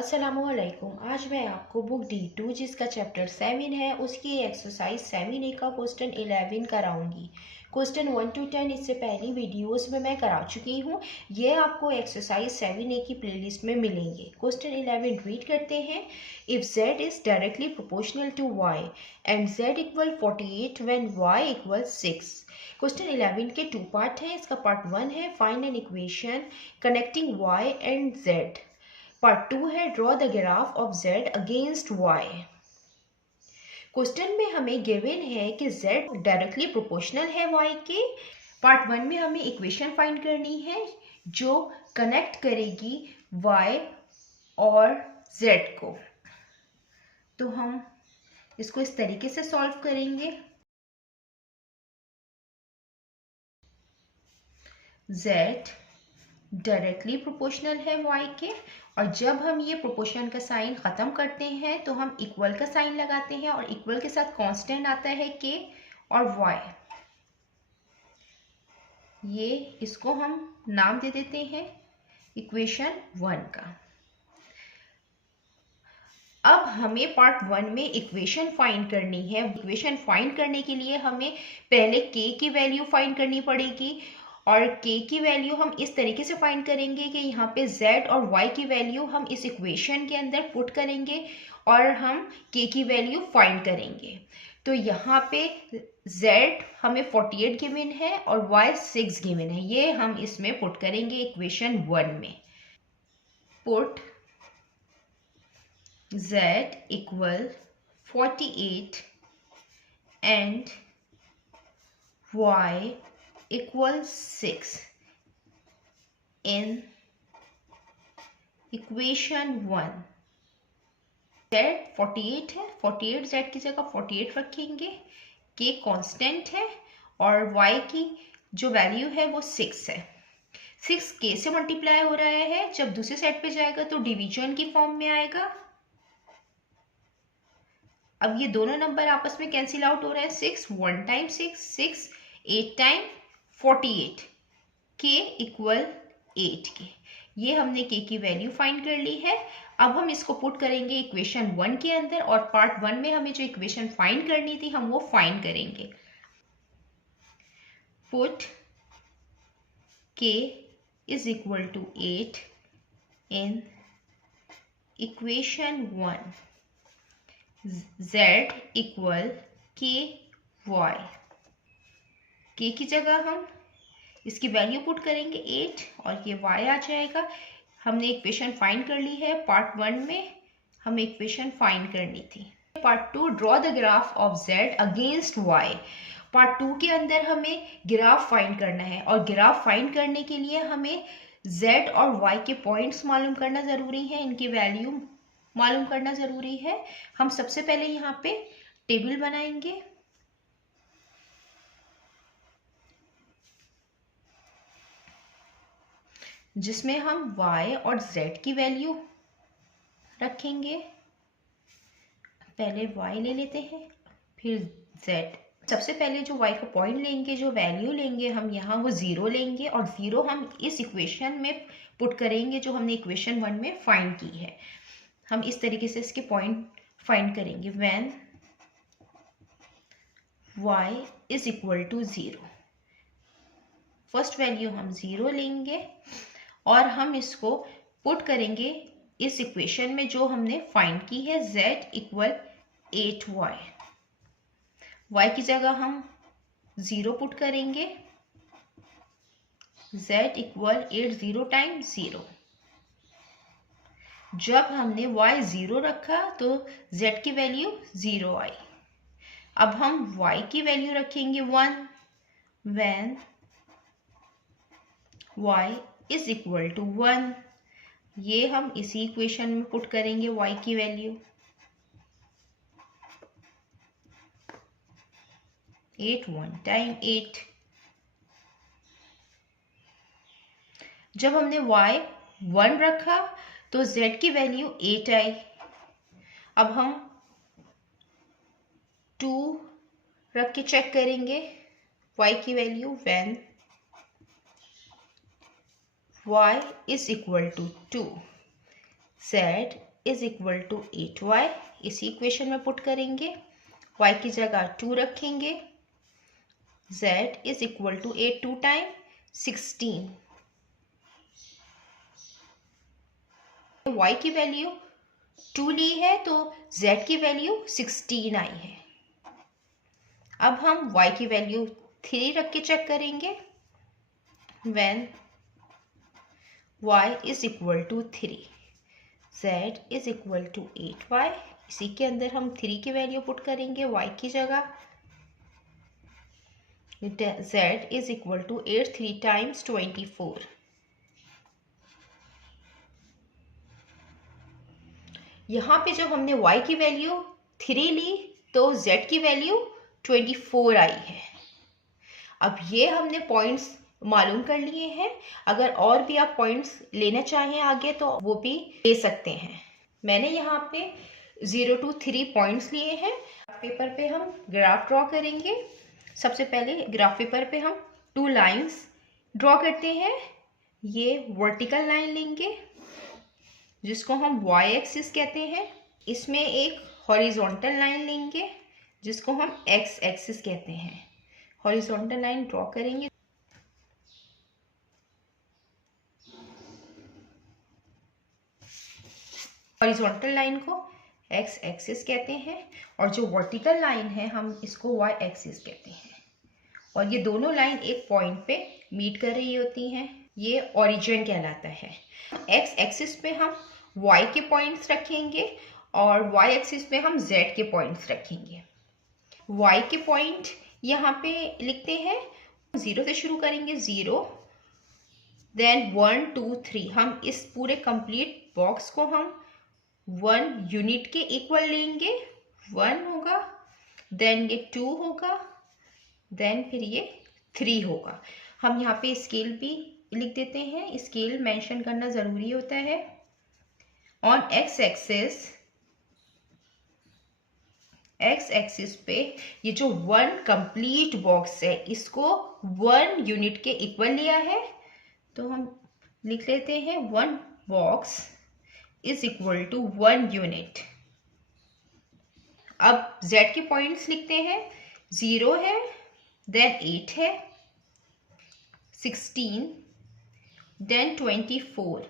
अस्सलामुअलैकुम। आज मैं आपको बुक D2 जिसका चैप्टर 7 है उसकी एक्सरसाइज 7A का क्वेश्चन 11 कराऊंगी। क्वेश्चन 1 to 10 इससे पहली वीडियोस में मैं करा चुकी हूँ। ये आपको एक्सरसाइज 7A की प्लेलिस्ट में मिलेंगे। क्वेश्चन 11 रीड करते हैं। If z is directly proportional to y and z equal 48 when y equal 6। Question 11 के टू पार्ट हैं। इसका पार्ट 1 है find an equation connecting y and z। Part 2 है draw the graph of z against y। Question में हमें given है कि z directly proportional है y के। पार्ट 1 में हमें इक्वेशन फाइंड करनी है जो कनेक्ट करेगी y और z को। तो हम इसको इस तरीके से सॉल्व करेंगे। z डायरेक्टली प्रोपोर्शनल है y के, और जब हम ये प्रोपोर्शन का साइन ख़त्म करते हैं तो हम इक्वल का साइन लगाते हैं और इक्वल के साथ कांस्टेंट आता है k और y। ये इसको हम नाम दे देते हैं इक्वेशन 1 का। अब हमें पार्ट 1 में इक्वेशन फाइंड करनी है। इक्वेशन फाइंड करने के लिए हमें पहले k की वैल्यू फाइंड करनी पड़ेगी, और k की वैल्यू हम इस तरीके से फाइंड करेंगे कि यहाँ पे z और y की वैल्यू हम इस इक्वेशन के अंदर पुट करेंगे और हम k की वैल्यू फाइंड करेंगे। तो यहाँ पे z हमें 48 गिवन है और y 6 गिवन है। ये हम इसमें पुट करेंगे इक्वेशन 1 में। Put z equal 48 and y equal 6 in equation 1। z 48 है, 48 z की जगह 48 रखेंगे। k कांस्टेंट है और y की जो वैल्यू है वो 6 है। 6 k से मल्टीप्लाई हो रहा है, जब दूसरे साइड पे जाएगा तो डिवीजन की फॉर्म में आएगा। अब ये दोनों नंबर आपस में कैंसिल आउट हो रहा है। 6 1 टाइम 6 8 टाइम 48, k इक्वल 8 के। ये हमने k की वैल्यू फाइंड कर ली है। अब हम इसको पुट करेंगे इक्वेशन 1 के अंदर, और पार्ट 1 में हमें जो इक्वेशन फाइंड करनी थी हम वो फाइंड करेंगे। Put k is equal to 8 in equation 1, z equal k y। k की जगह हम इसकी वैल्यू पुट करेंगे 8 और ये y आ जाएगा। हमने इक्वेशन फाइंड कर ली है। पार्ट 1 में हमें इक्वेशन फाइंड करनी थी। Part 2 draw the graph of z against y। Part 2 के अंदर हमें ग्राफ फाइंड करना है, और ग्राफ फाइंड करने के लिए हमें z और y के पॉइंट्स मालूम करना ज़रूरी है, इनकी वैल्यू मालूम करना ज़रूरी है। हम सबसे पहले यहाँ पे टेबल बनाएंगे। जिसमें हम y और z की वैल्यू रखेंगे। पहले y ले लेते हैं, फिर z। सबसे पहले जो y का पॉइंट लेंगे, जो वैल्यू लेंगे हम यहाँ, वो 0 लेंगे, और 0 हम इस इक्वेशन में पुट करेंगे जो हमने इक्वेशन 1 में फाइंड की है। हम इस तरीके से इसके पॉइंट फाइंड करेंगे। When y is equal to 0, first value हम 0 लेंगे और हम इसको पुट करेंगे इस इक्वेशन में जो हमने फाइंड की है। z equal 8y। y की जगह हम 0 पुट करेंगे। z equal 8 0 time 0। जब हमने y 0 रखा तो z की वैल्यू 0 आई। अब हम y की वैल्यू रखेंगे 1 when y is equal to 1। ये हम इसी इक्वेशन में पुट करेंगे y की वैल्यू। 8 1 टाइम 8। जब हमने y 1 रखा तो z की वैल्यू 8 आई। अब हम 2 रख के चेक करेंगे y की value. When y is equal to 2, z is equal to 8y, इसी इक्वेशन में पुट करेंगे, y की जगह 2 रखेंगे, z is equal to 8 2 time 16, y की वैल्यू 2 ली है तो z की वैल्यू 16 आई है। अब हम y की वैल्यू 3 रख के चेक करेंगे, when y is equal to 3, z is equal to 8y, इसी के अंदर हम 3 की वैल्यू पुट करेंगे y की जगह, z is equal to 8 3 times 24। यहाँ पे जब हमने y की वैल्यू 3 ली तो z की वैल्यू 24 आई है। अब ये हमने पॉइंट्स मालूम कर लिए हैं, अगर और भी आप पॉइंट्स लेना चाहें आगे तो वो भी ले सकते हैं। मैंने यहाँ पे 0 to 3 पॉइंट्स लिए हैं। पेपर पे हम ग्राफ ड्रॉ करेंगे। सबसे पहले ग्राफ पेपर पे हम 2 लाइंस ड्रॉ करते हैं। ये वर्टिकल लाइन लेंगे जिसको हम y एक्सिस कहते हैं, इसमें एक हॉरिजॉन्टल लाइन लेंगे जिसको हम x एक्सिस कहते हैं। हॉरिजॉन्टल लाइन ड्रॉ करेंगे, हॉरिजॉन्टल लाइन को x एक्सिस कहते हैं और जो वर्टिकल लाइन है हम इसको y एक्सिस कहते हैं। और ये दोनों लाइन एक पॉइंट पे मीट कर रही होती हैं, ये ओरिजिन कहलाता है। x एक्सिस पे हम y के पॉइंट्स रखेंगे और y एक्सिस पे हम z के पॉइंट्स रखेंगे। y के पॉइंट यहाँ पे लिखते हैं, 0 से शुरू करेंगे, 0 देन 1 2 3। हम इस पूरे कंप्लीट बॉक्स को हम 1 यूनिट के इक्वल लेंगे, 1 होगा, देन ये 2 होगा, देन फिर ये 3 होगा। हम यहाँ पे स्केल भी लिख देते हैं, स्केल मेंशन करना ज़रूरी होता है। ऑन x एक्सिस पे ये जो 1 कंप्लीट बॉक्स है इसको 1 यूनिट के इक्वल लिया है, तो हम लिख लेते हैं 1 box is equal to 1 unit. अब z के पॉइंट्स लिखते हैं, 0 है, देन 8 है, 16, देन 24।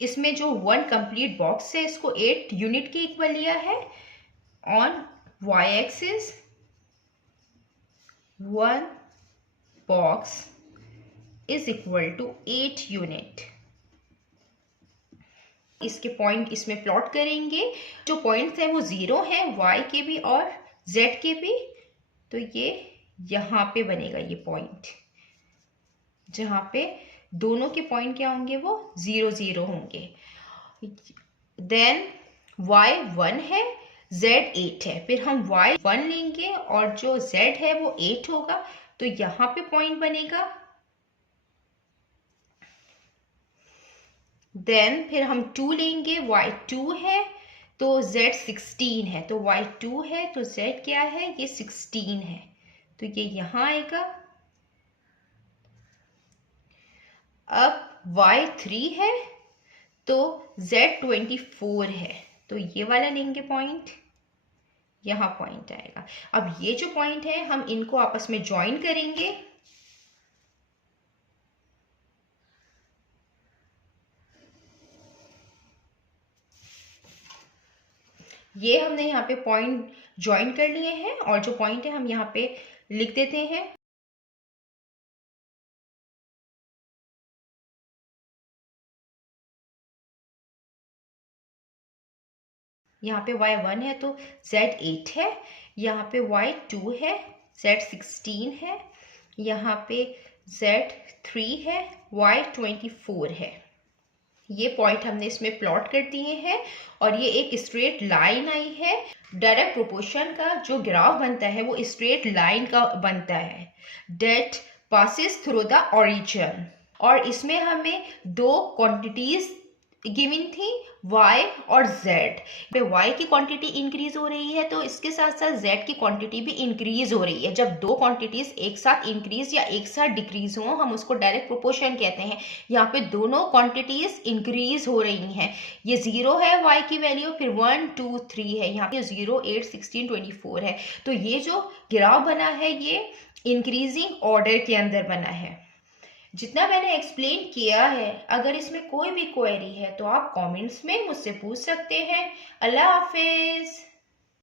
इसमें जो 1 कंप्लीट बॉक्स है इसको 8 यूनिट के इक्वल लिया है। On y axis 1 box is equal to 8 unit. इसके पॉइंट इसमें प्लॉट करेंगे, जो पॉइंट्स हैं वो 0 हैं y के भी और z के भी, तो ये यहाँ पे बनेगा ये पॉइंट, जहाँ पे दोनों के पॉइंट क्या होंगे, वो 0 0 होंगे। देन y 1 है, z 8 है, फिर हम y 1 लेंगे और जो z है वो 8 होगा, तो यहाँ पे पॉइंट बनेगा। देन फिर हम 2 लेंगे, y 2 है तो z 16 है, तो y 2 है तो z क्या है, ये 16 है, तो ये यहाँ आएगा। अब y 3 है तो z 24 है, तो ये वाला लेंगे पॉइंट, यहाँ पॉइंट आएगा। अब ये जो पॉइंट है हम इनको आपस में ज्वाइन करेंगे, ये हमने यहाँ पे पॉइंट ज्वाइन कर लिए हैं और जो पॉइंट है हम यहाँ पे लिख देते हैं। यहाँ पे y 1 है तो z 8 है, यहाँ पे y 2 है, z 16 है, यहाँ पे z 3 है, y 24 है। ये पॉइंट हमने इसमें प्लॉट कर दिए हैं और ये एक स्ट्रेट लाइन आई है। डायरेक्ट प्रोपोर्शन का जो ग्राफ बनता है वो स्ट्रेट लाइन का बनता है, that passes through the origin. और इसमें हमें 2 क्वांटिटीज गिवन थी y और z पे y की क्वांटिटी इंक्रीज हो रही है तो इसके साथ साथ z की क्वांटिटी भी इंक्रीज हो रही है। जब दो क्वांटिटीज एक साथ इंक्रीज या एक साथ डिक्रीज हो हम उसको डायरेक्ट प्रोपोर्शन कहते हैं। यहाँ पे दोनों क्वांटिटीज इंक्रीज हो रही हैं। ये 0 है y की वैल्यू, फिर 1 2 3 है, यहाँ पे 0 8 16 24 है। तो ये जो ग्राफ बना है ये इंक्रीजिंग ऑर्डर के अंदर बना है। जितना मैंने एक्सप्लेन किया है, अगर इसमें कोई भी क्वेरी है तो आप कमेंट्स में मुझसे पूछ सकते हैं। अल्लाह हाफिज।